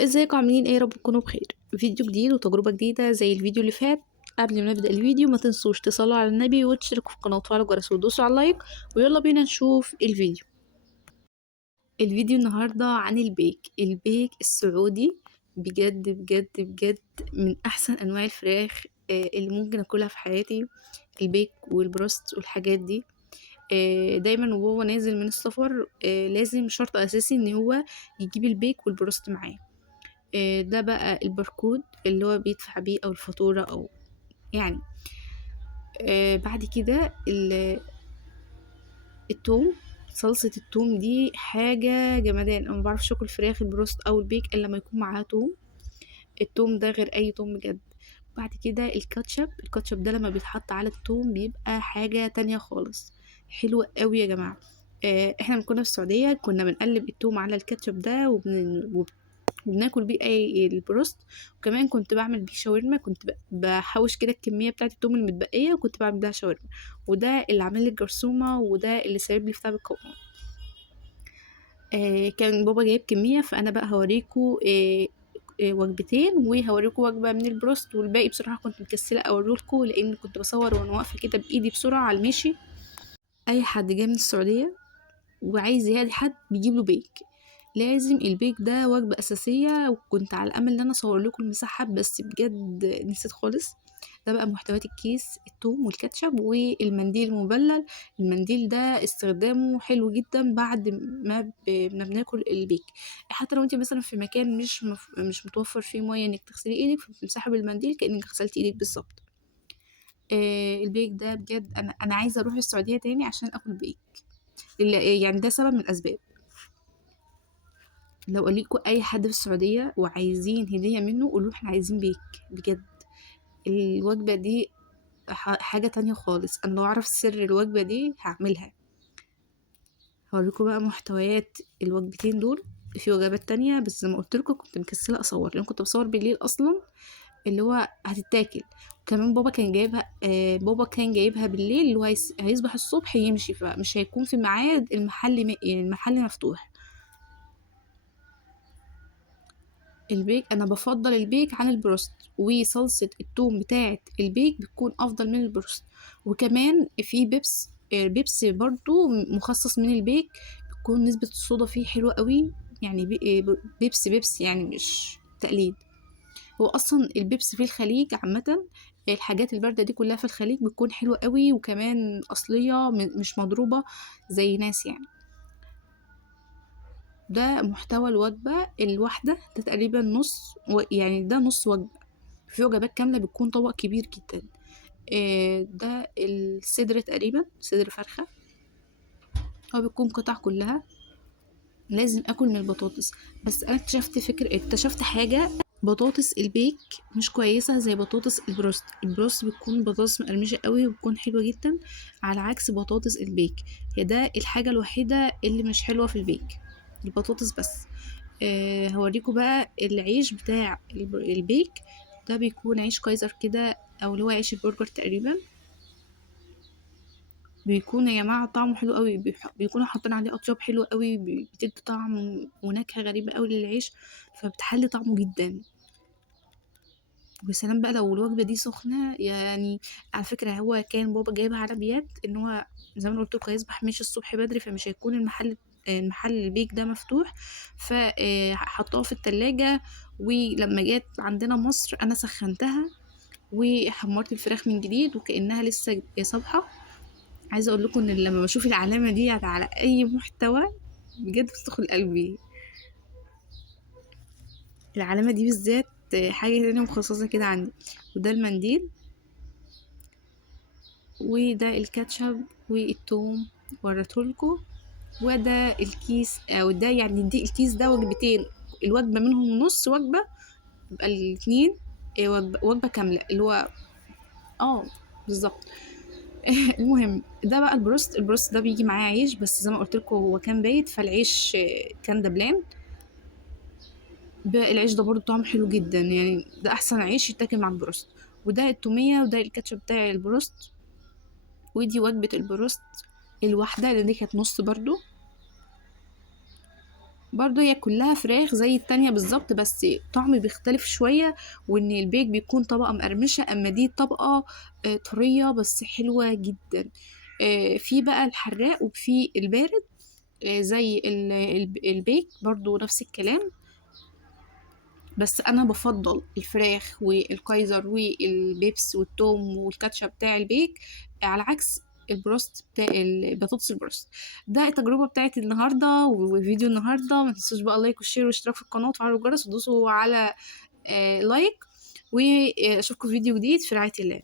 ازيكم عاملين ايه؟ يا رب تكونوا بخير. فيديو جديد وتجربة جديدة زي الفيديو اللي فات. قبل ما نبدأ الفيديو ما تنسوش تصلوا على النبي وتشتركوا في القناة وتفعلوا الجرس وتدوسوا على اللايك. ويلا بينا نشوف الفيديو النهاردة عن البيك السعودي. بجد بجد بجد من احسن انواع الفراخ اللي ممكن اكلها في حياتي. البيك والبروست والحاجات دي. دايما وهو نازل من السفر لازم شرط اساسي ان هو يجيب البيك والبروست معاه. ده بقى الباركود اللي هو بيدفع بيه او الفاتورة او يعني. بعد كده التوم. صلصة التوم دي حاجة جمدان. انا مبعرفش اكل فراخ البروست او البيك الا لما يكون معاها توم. التوم ده غير اي توم بجد. بعد كده الكاتشب ده لما بيتحط على التوم بيبقى حاجة تانية خالص. حلوة قوي يا جماعة. احنا لما كنا في السعودية كنا بنقلب التوم على الكاتشب ده وبناكل بيه اي البروست. وكمان كنت بعمل بيه شاورما. كنت بحوش كده الكميه بتاعه التوم المتبقيه وكنت بعمل بيها شاورما. وده اللي عامل لي الجرثومه وده اللي سبب لي في تعب القولون. كان بابا جايب كميه فانا بقى هوريكم وجبتين وهوريكم وجبه من البروست والباقي بصراحه كنت مكسله اوريلكم لان كنت بصور وانا واقفه كده بايدي بسرعه على المشي. اي حد جاي من السعوديه وعايز يهادي حد بيجيب له بيك. لازم البيك ده وجبة أساسية. وكنت على الأمل إن أنا أصور لكم المساحة بس بجد نسيت خالص. ده بقى محتويات الكيس: الثوم والكاتشب والمنديل المبلل. المنديل ده استخدامه حلو جدا بعد ما بناكل البيك. حتى لو انت مثلا في مكان مش متوفر فيه ميه انك تغسلي ايدك فبتمسحي بالمنديل كأنك غسلتي ايدك بالظبط. البيك ده بجد انا عايزه اروح السعوديه تاني عشان اكل بيك. يعني ده سبب من الاسباب. لو قالكوا اي حد في السعوديه وعايزين هديه منه قولوا احنا عايزين بيك. بجد الوجبه دي حاجه تانية خالص. انا لو اعرف سر الوجبه دي هعملها. هوريكم بقى محتويات الوجبتين دول. في وجبات تانية بس زي ما قلت لكم كنت مكسله اصور لان كنت بصور بالليل اصلا اللي هو هتتاكل. وكمان بابا كان جايبها بالليل اللي هو هيصبح الصبح يمشي فمش هيكون في ميعاد يعني المحل مفتوح. البيك انا بفضل البيك عن البروست. وصلصة التوم بتاعة البيك بتكون افضل من البروست. وكمان في بيبسي برضو مخصص من البيك. بتكون نسبة الصودا فيه حلوة قوي. يعني بيبسي يعني مش تقليد. هو اصلا البيبسي في الخليج عامة. الحاجات الباردة دي كلها في الخليج بتكون حلوة قوي وكمان اصلية مش مضروبة زي ناس يعني. ده محتوى الوجبة الواحدة. ده تقريبا يعني ده نص وجبة. في وجبات كاملة بتكون طبق كبير جدا. ده الصدر تقريبا صدر فرخة. هو بيكون قطع كلها. لازم اكل من البطاطس. بس انا اكتشفت حاجة. بطاطس البيك مش كويسة زي بطاطس البروست بتكون بطاطس مقرمشة قوي وبتكون حلوة جدا. على عكس بطاطس البيك. هي ده الحاجة الوحيدة اللي مش حلوة في البيك. البطاطس بس. هوريكم بقى العيش بتاع البيك. ده بيكون عيش كايزر كده او اللي هو عيش البرجر تقريبا. بيكون يا جماعه طعمه حلو قوي. بيكونوا حاطين عليه اطياب حلوه قوي بتدي طعم ونكهه غريبه قوي للعيش. فبتحلي طعمه جدا. وسلام بقى لو الوجبه دي سخنه يعني. على فكره هو كان بابا جايبها على بيات ان هو زي ما قلت لكم هيصبح مش الصبح بدري فمش هيكون المحل البيك ده مفتوح. فحطوها في التلاجة. ولما جت عندنا مصر انا سخنتها وحمرت الفراخ من جديد وكأنها لسه صابحة. عايزة اقول لكم ان لما بشوف العلامة دي على اي محتوى بجد بتدخل قلبي. العلامة دي بالذات حاجة تانية مخصصة كده عندي. وده المنديل. وده الكاتشب والثوم وريتهولكوا. وده الكيس او ده يعني دي الكيس ده وجبتين. الوجبة منهم نص وجبة. يبقى الاتنين وجبة كاملة اللي هو بالظبط. المهم ده بقى البروست ده بيجي معاه عيش بس زي ما قلت لكم هو كان بايت فالعيش كان دبلان. العيش ده برضو طعمه حلو جدا يعني ده احسن عيش يتاكل مع البروست. وده التومية وده الكاتشب بتاع البروست. ودي وجبة البروست الواحدة لان دي كانت نص برضو. برضه هي كلها فراخ زي التانية بالظبط، بس طعم بيختلف شوية، وان البيك بيكون طبقة مقرمشة، اما دي طبقة طرية بس حلوة جدا. في بقى الحراق وفي البارد. زي البيك برضو نفس الكلام، بس انا بفضل الفراخ والكايزر والبيبس والثوم والكاتشب بتاع البيك، على عكس البروست بتاع البطاطس البروست. ده التجربة بتاعتي النهاردة وفيديو النهاردة. ما تنسوش بقى لايك وشير واشتراك في القناة وتفعلوا الجرس ودوسوا على لايك، واشوفكم في فيديو جديد في رعاية الله.